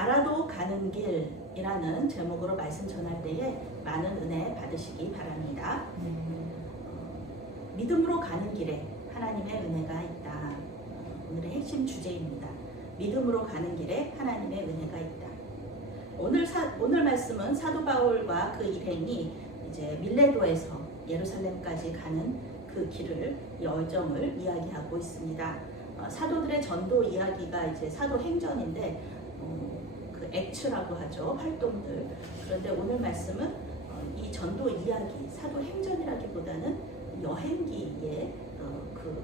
알아도 가는 길이라는 제목으로 말씀 전할 때에 많은 은혜 받으시기 바랍니다. 믿음으로 가는 길에 하나님의 은혜가 있다. 오늘의 핵심 주제입니다. 믿음으로 가는 길에 하나님의 은혜가 있다. 오늘 말씀은 사도 바울과 그 일행이 이제 밀레도에서 예루살렘까지 가는 그 길을 여정을 이야기하고 있습니다. 사도들의 전도 이야기가 이제 사도행전인데 그 액츠라고 하죠. 활동들. 그런데 오늘 말씀은 이 전도 이야기, 사도행전이라기보다는 여행기의 그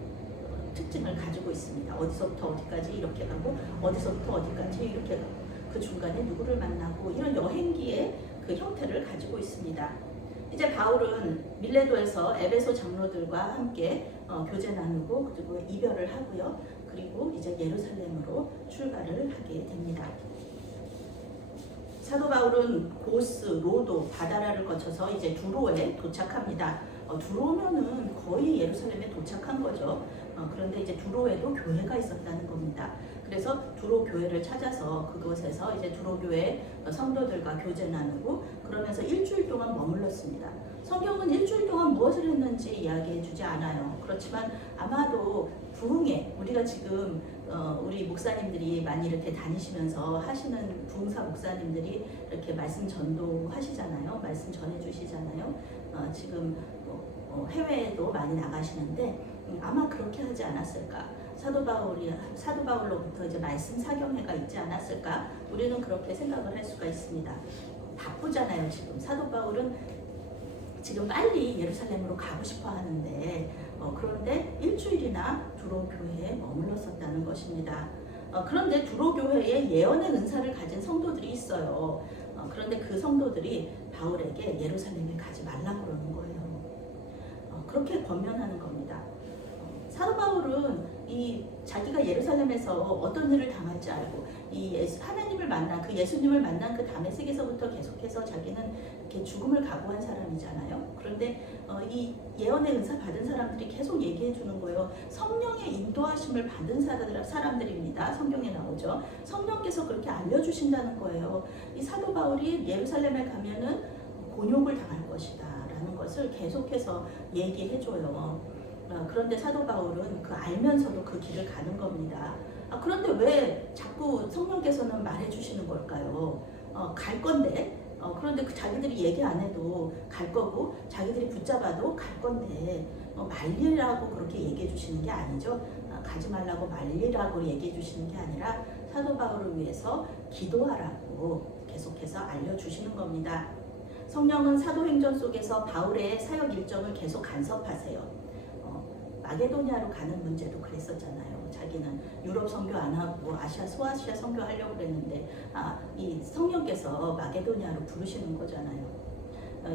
특징을 가지고 있습니다. 어디서부터 어디까지 이렇게 가고 어디서부터 어디까지 이렇게 가고 그 중간에 누구를 만나고 이런 여행기의 그 형태를 가지고 있습니다. 이제 바울은 밀레도에서 에베소 장로들과 함께 교제 나누고 그리고 이별을 하고요. 그리고 이제 예루살렘으로 출발을 하게 됩니다. 사도 바울은 고스, 로도, 바다라를 거쳐서 이제 두로에 도착합니다. 두로면은 거의 예루살렘에 도착한 거죠. 그런데 이제 두로에도 교회가 있었다는 겁니다. 그래서 두로 교회를 찾아서 그곳에서 이제 두로 교회 성도들과 교제 나누고 그러면서 일주일 동안 머물렀습니다. 성경은 일주일 동안 무엇을 했는지 이야기해 주지 않아요. 그렇지만 아마도 부흥회, 우리가 지금 우리 목사님들이 많이 이렇게 다니시면서 하시는 부흥사 목사님들이 이렇게 말씀 전도하시잖아요. 말씀 전해주시잖아요. 지금 해외에도 많이 나가시는데 아마 그렇게 하지 않았을까? 사도 바울로부터 이제 말씀 사경회가 있지 않았을까? 우리는 그렇게 생각을 할 수가 있습니다. 바쁘잖아요. 지금 사도 바울은 지금 빨리 예루살렘으로 가고 싶어 하는데 그런데 일주일이나 두로 교회에 머물렀었다는 것입니다. 그런데 두로 교회에 예언의 은사를 가진 성도들이 있어요. 그런데 그 성도들이 바울에게 예루살렘에 가지 말라고 그러는 거예요. 그렇게 권면하는 겁니다. 사도 바울은 자기가 예루살렘에서 어떤 일을 당할지 알고 하나님을 만난 그 예수님을 만난 그 다메섹에서부터 계속해서 자기는 이렇게 죽음을 각오한 사람이잖아요. 그런데 이 예언의 은사 받은 사람들이 계속 얘기해 주는 거예요. 성령의 인도하심을 받은 사람들입니다. 성경에 나오죠. 성령께서 그렇게 알려주신다는 거예요. 이 사도 바울이 예루살렘에 가면은 곤욕을 당할 것이다 라는 것을 계속해서 얘기해 줘요. 그런데 사도 바울은 알면서도 그 길을 가는 겁니다. 그런데 왜 자꾸 성령께서는 말해 주시는 걸까요? 갈 건데 그런데 자기들이 얘기 안 해도 갈 거고 자기들이 붙잡아도 갈 건데 말리라고 그렇게 얘기해 주시는 게 아니죠. 가지 말라고 말리라고 얘기해 주시는 게 아니라 사도 바울을 위해서 기도하라고 계속해서 알려주시는 겁니다. 성령은 사도행전 속에서 바울의 사역 일정을 계속 간섭하세요. 마게도니아로 가는 문제도 그랬었잖아요. 자기는 유럽 선교 안 하고 소아시아 선교하려고 그랬는데 이 성령께서 마게도니아로 부르시는 거잖아요.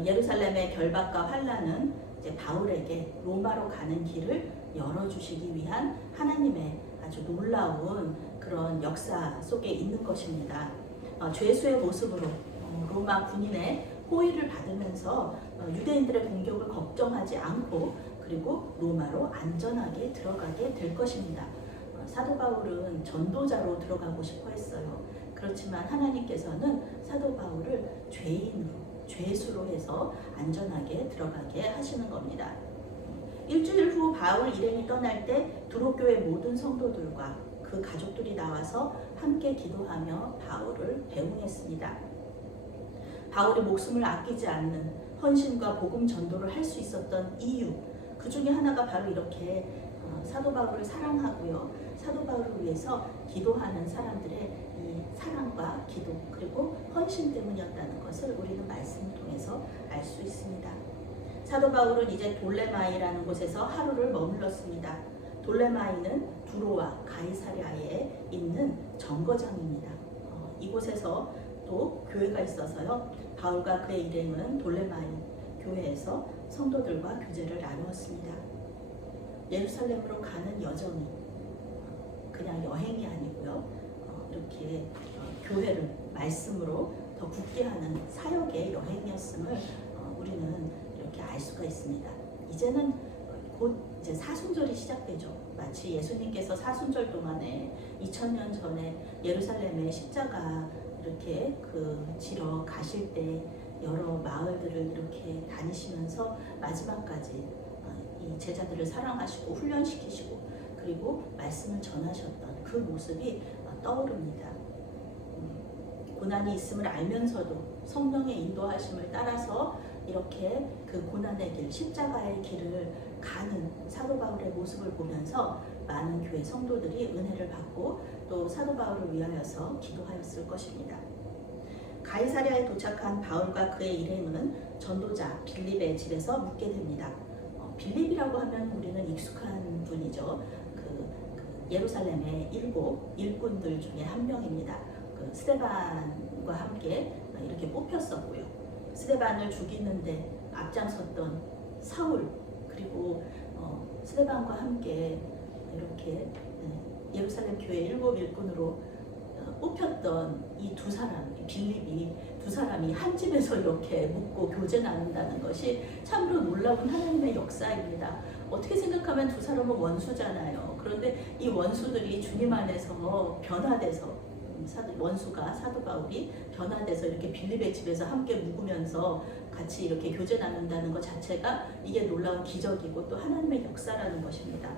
예루살렘의 결박과 환란은 이제 바울에게 로마로 가는 길을 열어주시기 위한 하나님의 아주 놀라운 그런 역사 속에 있는 것입니다. 죄수의 모습으로 로마 군인의 호의를 받으면서 유대인들의 공격을 걱정하지 않고 그리고 로마로 안전하게 들어가게 될 것입니다. 사도 바울은 전도자로 들어가고 싶어 했어요. 그렇지만 하나님께서는 사도 바울을 죄수로 해서 안전하게 들어가게 하시는 겁니다. 일주일 후 바울 일행이 떠날 때 두로교회 모든 성도들과 그 가족들이 나와서 함께 기도하며 바울을 배웅했습니다. 바울이 목숨을 아끼지 않는 헌신과 복음 전도를 할 수 있었던 이유, 그 중에 하나가 바로 이렇게 사도 바울을 사랑하고요. 사도 바울을 위해서 기도하는 사람들의 이 사랑과 기도 그리고 헌신 때문이었다는 것을 우리는 말씀을 통해서 알 수 있습니다. 사도 바울은 이제 돌레마이라는 곳에서 하루를 머물렀습니다. 돌레마이는 두로와 가이사랴에 있는 정거장입니다. 이곳에서 또 교회가 있어서요. 바울과 그의 일행은 돌레마이 교회에서 성도들과 교제를 나누었습니다. 예루살렘으로 가는 여정이 그냥 여행이 아니고요. 이렇게 교회를 말씀으로 더 굳게 하는 사역의 여행이었음을 우리는 이렇게 알 수가 있습니다. 이제는 곧 이제 사순절이 시작되죠. 마치 예수님께서 사순절 동안에 2000년 전에 예루살렘에 십자가 이렇게 지러 가실 때 여러 마을들을 이렇게 다니시면서 마지막까지 이 제자들을 사랑하시고 훈련시키시고 그리고 말씀을 전하셨던 그 모습이 떠오릅니다. 고난이 있음을 알면서도 성령의 인도하심을 따라서 이렇게 그 고난의 길, 십자가의 길을 가는 사도 바울의 모습을 보면서 많은 교회 성도들이 은혜를 받고 또 사도 바울을 위하여서 기도하였을 것입니다. 가이사랴에 도착한 바울과 그의 일행은 전도자 빌립의 집에서 묵게 됩니다. 빌립이라고 하면 우리는 익숙한 분이죠. 예루살렘의 7 일꾼들 중에 한 명입니다. 스데반과 함께 이렇게 뽑혔었고요. 스데반을 죽이는데 앞장섰던 사울, 그리고 스데반과 함께 이렇게 예루살렘 교회 7 일꾼으로 뽑혔던 이 두 사람, 빌립이 두 사람이 한 집에서 이렇게 묵고 교제 나눈다는 것이 참으로 놀라운 하나님의 역사입니다. 어떻게 생각하면 두 사람은 원수잖아요. 그런데 이 원수들이 주님 안에서 변화돼서 원수가 사도 바울이 변화돼서 이렇게 빌립의 집에서 함께 묵으면서 같이 이렇게 교제 나눈다는 것 자체가 이게 놀라운 기적이고 또 하나님의 역사라는 것입니다.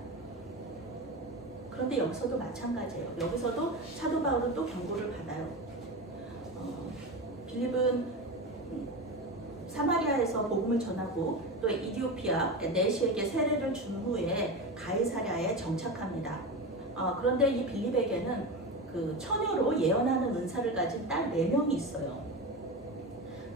그런데 여기서도 마찬가지예요. 여기서도 사도 바울은 또 경고를 받아요. 빌립은 사마리아에서 복음을 전하고 또 이디오피아 내시에게 세례를 준 후에 가이사랴에 정착합니다. 그런데 이 빌립에게는 처녀로 예언하는 은사를 가진 딸 4명이 있어요.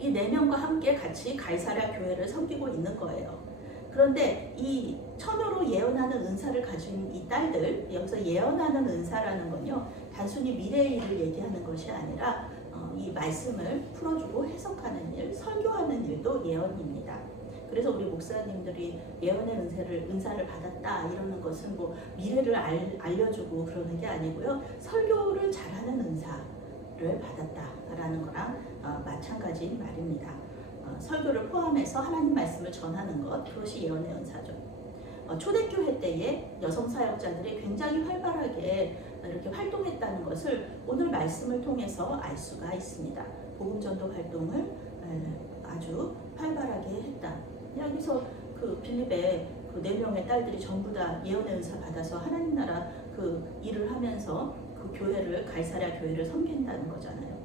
이 4명과 함께 같이 가이사랴 교회를 섬기고 있는 거예요. 그런데 이 처녀로 예언하는 은사를 가진 이 딸들, 여기서 예언하는 은사라는 건요, 단순히 미래의 일을 얘기하는 것이 아니라 이 말씀을 풀어주고 해석하는 일, 설교하는 일도 예언입니다. 그래서 우리 목사님들이 예언의 은사를 받았다 이러는 것은 뭐 미래를 알려주고 그러는 게 아니고요, 설교를 잘하는 은사를 받았다라는 거랑 마찬가지인 말입니다. 설교를 포함해서 하나님 말씀을 전하는 것, 그것이 예언의 은사죠. 초대교회 때에 여성 사역자들이 굉장히 활발하게 이렇게 활동했다는 것을 오늘 말씀을 통해서 알 수가 있습니다. 복음전도 활동을 아주 활발하게 했다. 여기서 빌립의 4명의 딸들이 전부 다 예언의 은사 받아서 하나님 나라 일을 하면서 교회를, 가이사랴 교회를 섬긴다는 거잖아요.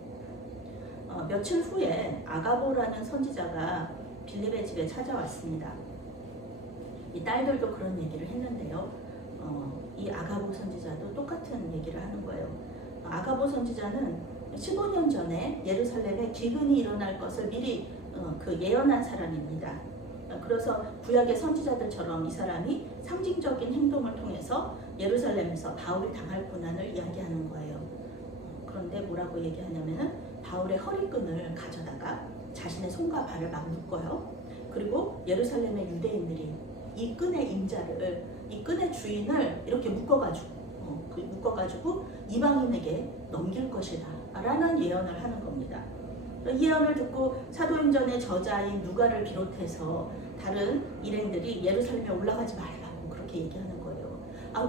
며칠 후에 아가보라는 선지자가 빌립의 집에 찾아왔습니다. 이 딸들도 그런 얘기를 했는데요. 이 아가보 선지자도 똑같은 얘기를 하는 거예요. 아가보 선지자는 15년 전에 예루살렘에 기근이 일어날 것을 미리 예언한 사람입니다. 그래서 구약의 선지자들처럼 이 사람이 상징적인 행동을 통해서 예루살렘에서 바울이 당할 고난을 이야기하는 거예요. 그런데 뭐라고 얘기하냐면은 바울의 허리끈을 가져다가 자신의 손과 발을 막 묶어요. 그리고 예루살렘의 유대인들이 이 끈의 임자를, 이 끈의 주인을 이렇게 묶어가지고 이방인에게 넘길 것이다 라는 예언을 하는 겁니다. 이 예언을 듣고 사도행전의 저자인 누가를 비롯해서 다른 일행들이 예루살렘에 올라가지 말라고 그렇게 얘기하는 거예요.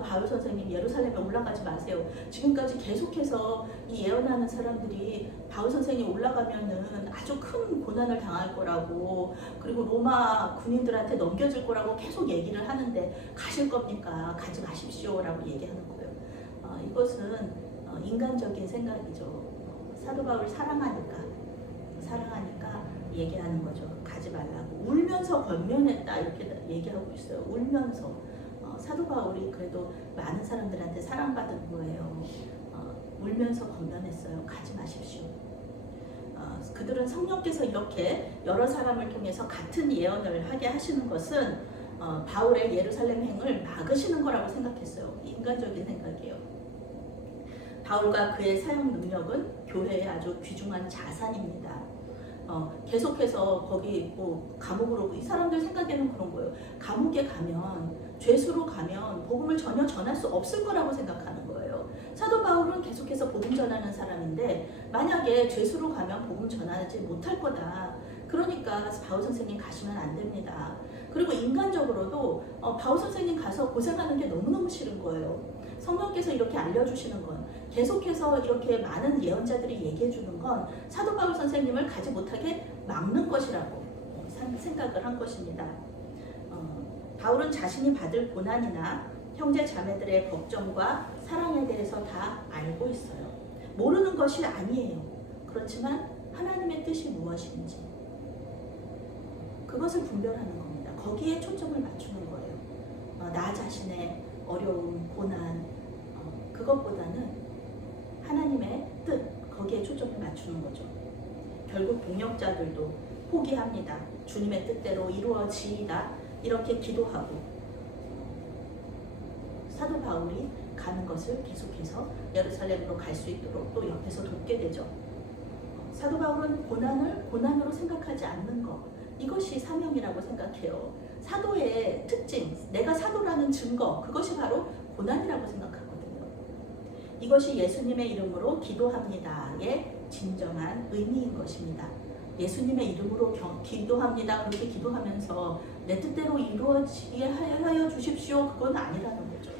바울 선생님, 예루살렘에 올라가지 마세요. 지금까지 계속해서 이 예언하는 사람들이 바울 선생이 올라가면은 아주 큰 고난을 당할 거라고, 그리고 로마 군인들한테 넘겨질 거라고 계속 얘기를 하는데 가실 겁니까? 가지 마십시오 라고 얘기하는 거예요. 이것은 인간적인 생각이죠. 사도 바울을 사랑하니까 얘기하는 거죠. 가지 말라고. 울면서 권면했다 이렇게 얘기하고 있어요. 울면서. 사도 바울이 그래도 많은 사람들한테 사랑받은 거예요. 울면서 권면했어요. 가지 마십시오. 그들은 성령께서 이렇게 여러 사람을 통해서 같은 예언을 하게 하시는 것은 바울의 예루살렘 행을 막으시는 거라고 생각했어요. 인간적인 생각이에요. 바울과 그의 사역 능력은 교회의 아주 귀중한 자산입니다. 계속해서 거기 감옥으로, 이 사람들 생각에는 그런 거예요. 감옥에 가면, 죄수로 가면 복음을 전혀 전할 수 없을 거라고 생각하는 거예요. 사도 바울은 계속해서 복음 전하는 사람인데 만약에 죄수로 가면 복음 전하지 못할 거다. 그러니까 바울 선생님 가시면 안 됩니다. 그리고 인간적으로도 바울 선생님 가서 고생하는 게 너무너무 싫은 거예요. 성령께서 이렇게 알려주시는 건, 계속해서 이렇게 많은 예언자들이 얘기해 주는 건 사도 바울 선생님을 가지 못하게 막는 것이라고 생각을 한 것입니다. 바울은 자신이 받을 고난이나 형제 자매들의 걱정과 사랑에 대해서 다 알고 있어요. 모르는 것이 아니에요. 그렇지만 하나님의 뜻이 무엇인지 그것을 분별하는 겁니다. 거기에 초점을 맞추는 거예요. 나 자신의 어려움, 고난, 그것보다는 하나님의 뜻, 거기에 초점을 맞추는 거죠. 결국 동역자들도 포기합니다. 주님의 뜻대로 이루어지이다 이렇게 기도하고 사도 바울이 가는 것을 계속해서 예루살렘으로 갈 수 있도록 또 옆에서 돕게 되죠. 사도 바울은 고난을 고난으로 생각하지 않는 것, 이것이 사명이라고 생각해요. 사도의 특징, 내가 사도라는 증거, 그것이 바로 고난이라고 생각하거든요. 이것이 예수님의 이름으로 기도합니다의 진정한 의미인 것입니다. 예수님의 이름으로 기도합니다. 그렇게 기도하면서 내 뜻대로 이루어지게 하여 주십시오. 그건 아니라는 거죠.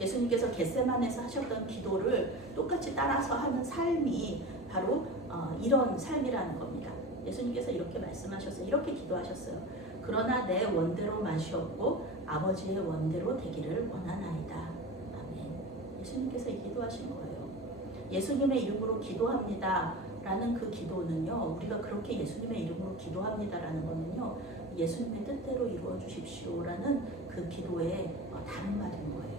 예수님께서 겟세마네에서 하셨던 기도를 똑같이 따라서 하는 삶이 바로 이런 삶이라는 겁니다. 예수님께서 이렇게 말씀하셨어요. 이렇게 기도하셨어요. 그러나 내 원대로 마시옵고 아버지의 원대로 되기를 원하나이다. 아멘. 예수님께서 이 기도하신 거예요. 예수님의 이름으로 기도합니다 라는 그 기도는요, 우리가 그렇게 예수님의 이름으로 기도합니다라는 거는요, 예수님의 뜻대로 이루어 주십시오 라는 그 기도의 다른 말인 거예요.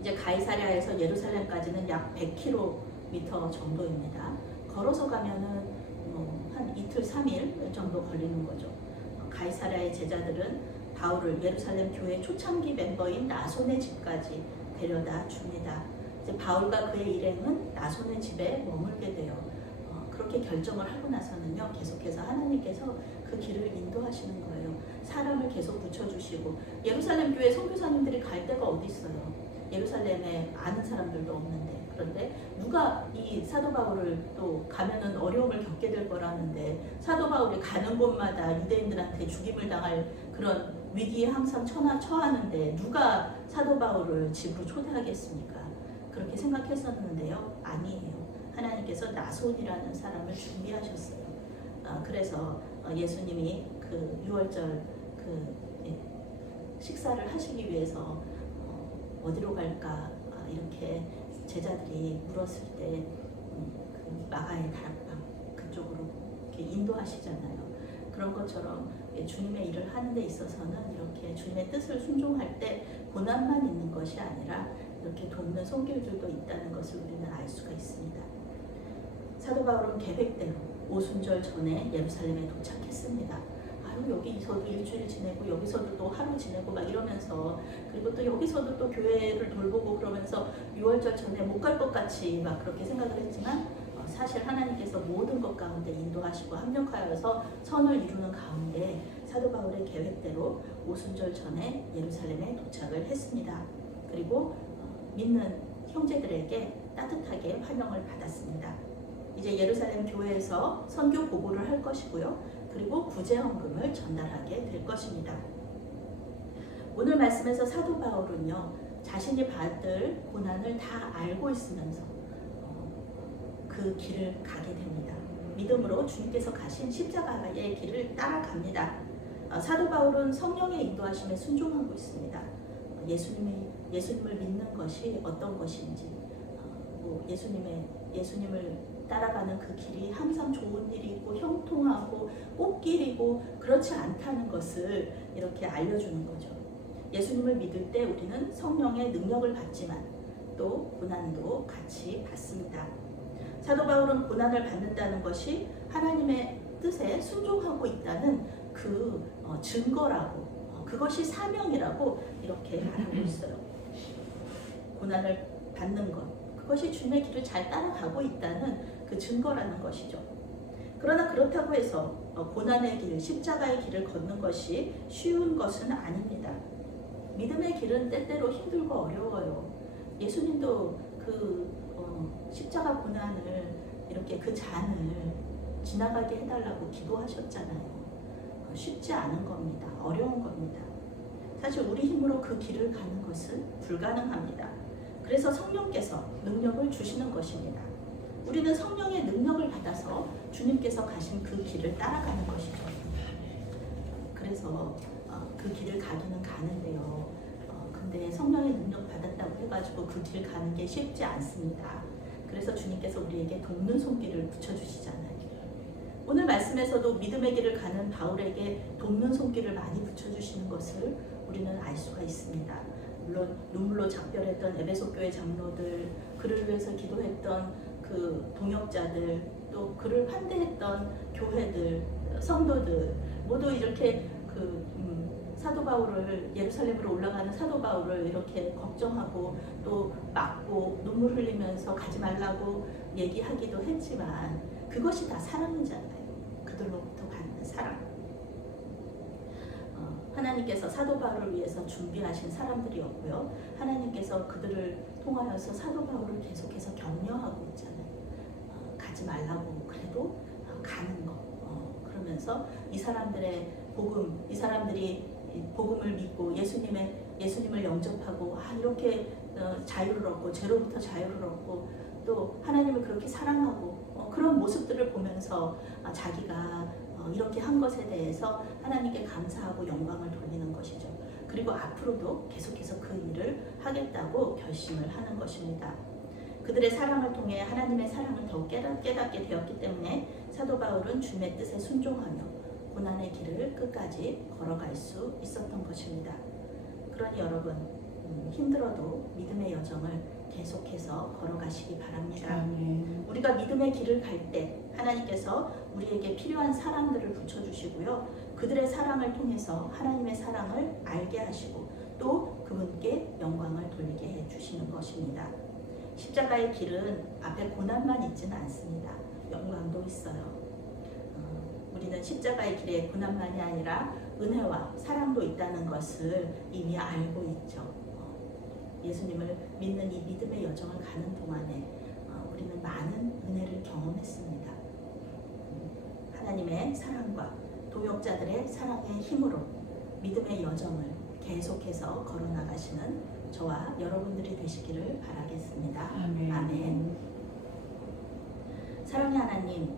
이제 가이사랴에서 예루살렘까지는 약 100km 정도입니다. 걸어서 가면은 한 이틀 3일 정도 걸리는 거죠. 가이사랴의 제자들은 바울을 예루살렘 교회 초창기 멤버인 나손의 집까지 데려다 줍니다. 이제 바울과 그의 일행은 나손의 집에 머물게 돼요. 그렇게 결정을 하고 나서는요, 계속해서 하나님께서 그 길을 인도하시는 거예요. 사람을 계속 붙여주시고, 예루살렘 교회 선교사님들이 갈 데가 어디 있어요? 예루살렘에 아는 사람들도 없는데, 그런데 누가 이 사도 바울을 또 가면은 어려움을 겪게 될 거라는데, 사도 바울이 가는 곳마다 유대인들한테 죽임을 당할 그런 위기에 항상 처하는데 누가 사도 바울을 집으로 초대하겠습니까? 그렇게 생각했었는데요, 아니에요. 하나님께서 나손이라는 사람을 준비하셨어요. 그래서 예수님이 그 6월절 식사를 하시기 위해서 어디로 갈까 이렇게 제자들이 물었을 때 그 마가의 다락방 그쪽으로 이렇게 인도하시잖아요. 그런 것처럼 주님의 일을 하는 데 있어서는 이렇게 주님의 뜻을 순종할 때 고난만 있는 것이 아니라 이렇게 돕는 손길들도 있다는 것을 우리는 알 수가 있습니다. 사도 바울은 계획대로 오순절 전에 예루살렘에 도착했습니다. 여기서도 일주일 지내고 여기서도 또 하루 지내고 막 이러면서, 그리고 또 여기서도 또 교회를 돌보고 그러면서 6월절 전에 못 갈 것 같이 막 그렇게 생각을 했지만 사실 하나님께서 모든 것 가운데 인도하시고 합력하여서 선을 이루는 가운데 사도 바울의 계획대로 오순절 전에 예루살렘에 도착을 했습니다. 그리고 믿는 형제들에게 따뜻하게 환영을 받았습니다. 이제 예루살렘 교회에서 선교 보고를 할 것이고요. 그리고 구제헌금을 전달하게 될 것입니다. 오늘 말씀에서 사도 바울은요, 자신이 받을 고난을 다 알고 있으면서 그 길을 가게 됩니다. 믿음으로 주님께서 가신 십자가의 길을 따라갑니다. 사도 바울은 성령의 인도하심에 순종하고 있습니다. 예수님을 믿는 것이 어떤 것인지, 예수님을 따라가는 그 길이 항상 좋은 일이 있고 형통하고 꽃길이고 그렇지 않다는 것을 이렇게 알려주는 거죠. 예수님을 믿을 때 우리는 성령의 능력을 받지만 또 고난도 같이 받습니다. 사도 바울은 고난을 받는다는 것이 하나님의 뜻에 순종하고 있다는 그 증거라고, 그것이 사명이라고 이렇게 말하고 있어요. 고난을 받는 것, 그것이 주님의 길을 잘 따라가고 있다는 그 증거라는 것이죠. 그러나 그렇다고 해서 고난의 길, 십자가의 길을 걷는 것이 쉬운 것은 아닙니다. 믿음의 길은 때때로 힘들고 어려워요. 예수님도 그 십자가 고난을 이렇게 그 잔을 지나가게 해달라고 기도하셨잖아요. 쉽지 않은 겁니다. 어려운 겁니다. 사실 우리 힘으로 그 길을 가는 것은 불가능합니다. 그래서 성령께서 능력을 주시는 것입니다. 우리는 성령의 능력을 받아서 주님께서 가신 그 길을 따라가는 것이죠. 그래서 그 길을 가기는 가는데요. 근데 성령의 능력 받았다고 해가지고 그 길 가는 게 쉽지 않습니다. 그래서 주님께서 우리에게 돕는 손길을 붙여주시잖아요. 오늘 말씀에서도 믿음의 길을 가는 바울에게 돕는 손길을 많이 붙여주시는 것을 우리는 알 수가 있습니다. 물론 눈물로 작별했던 에베소 교회 장로들, 그를 위해서 기도했던 그 동역자들, 또 그를 환대했던 교회들, 성도들 모두 이렇게 사도 바울을, 예루살렘으로 올라가는 사도 바울을 이렇게 걱정하고 또 막고 눈물 흘리면서 가지 말라고 얘기하기도 했지만 그것이 다 사랑이잖아요. 그들로부터 받는 사랑. 하나님께서 사도 바울을 위해서 준비하신 사람들이었고요. 하나님께서 그들을 통하여서 사도 바울을 계속해서 격려하고 있잖아요. 가지 말라고 그래도 가는 거. 그러면서 이 사람들의 복음, 이 사람들이 복음을 믿고 예수님을 영접하고 이렇게 자유를 얻고 죄로부터 자유를 얻고 또 하나님을 그렇게 사랑하고 그런 모습들을 보면서 자기가 이렇게 한 것에 대해서 하나님께 감사하고 영광을 돌리는 것이죠. 그리고 앞으로도 계속해서 그 일을 하겠다고 결심을 하는 것입니다. 그들의 사랑을 통해 하나님의 사랑을 더 깨닫게 되었기 때문에 사도 바울은 주님의 뜻에 순종하며 고난의 길을 끝까지 걸어갈 수 있었던 것입니다. 그러니 여러분 힘들어도 믿음의 여정을 계속해서 걸어가시기 바랍니다. 아멘. 우리가 믿음의 길을 갈 때 하나님께서 우리에게 필요한 사람들을 붙여주시고요. 그들의 사랑을 통해서 하나님의 사랑을 알게 하시고 또 그분께 영광을 돌리게 해주시는 것입니다. 십자가의 길은 앞에 고난만 있지는 않습니다. 영광도 있어요. 우리는 십자가의 길에 고난만이 아니라 은혜와 사랑도 있다는 것을 이미 알고 있죠. 예수님을 믿는 이 믿음의 여정을 가는 동안에 우리는 많은 은혜를 경험했습니다. 하나님의 사랑과 동역자들의 사랑의 힘으로 믿음의 여정을 계속해서 걸어나가시는 저와 여러분들이 되시기를 바라겠습니다. 아멘. 아멘. 사랑의 하나님,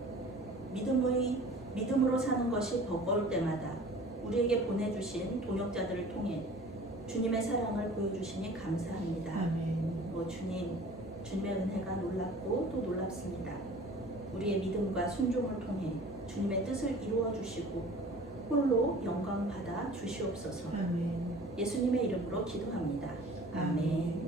믿음으로 사는 것이 버거울 때마다 우리에게 보내주신 동역자들을 통해 주님의 사랑을 보여주시니 감사합니다. 아멘. 주님의 은혜가 놀랍고 또 놀랍습니다. 우리의 믿음과 순종을 통해 주님의 뜻을 이루어 주시고 홀로 영광 받아 주시옵소서. 아멘. 예수님의 이름으로 기도합니다. 아멘.